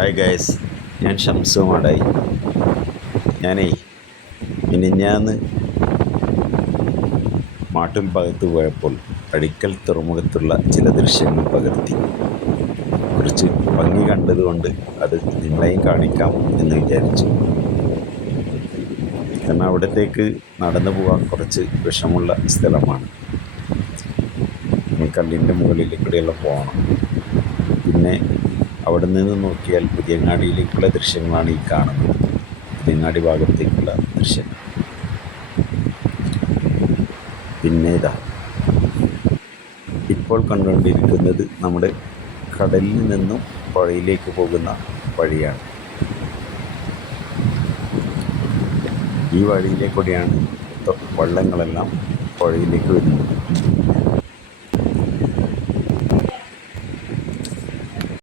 Hi guys, ഞാൻ ഷംസു മാടായി. ഞാനേ മിനിഞ്ഞാന്ന് മാട്ടൂൽ ഭാഗത്ത് പോയപ്പോൾ അഴീക്കൽ തുറമുഖത്തുള്ള ചില ദൃശ്യങ്ങൾ പകർത്തി. കുറച്ച് ഭംഗി കണ്ടതുകൊണ്ട് അത് നിങ്ങളെയും കാണിക്കാം എന്ന് വിചാരിച്ചു. കാരണം അവിടത്തേക്ക് നടന്നു പോകാൻ കുറച്ച് വിഷമുള്ള സ്ഥലമാണ്. കല്ലിൻ്റെ മുകളിൽ കൂടെയെല്ലാം പോകണം. പിന്നെ അവിടെ നിന്ന് നോക്കിയാൽ പുതിയങ്ങാടിയിലേക്കുള്ള ദൃശ്യങ്ങളാണ് ഈ കാണുന്നത്. പുതിയങ്ങാടി ഭാഗത്തേക്കുള്ള ദൃശ്യങ്ങൾ. പിന്നെ ഇപ്പോൾ കണ്ടുകൊണ്ടിരിക്കുന്നത് നമ്മുടെ കടലിൽ നിന്നും പുഴയിലേക്ക് പോകുന്ന വഴിയാണ്. ഈ വഴിയിലെ കൂടിയാണ് വള്ളങ്ങളെല്ലാം പുഴയിലേക്ക് വരുന്നത്.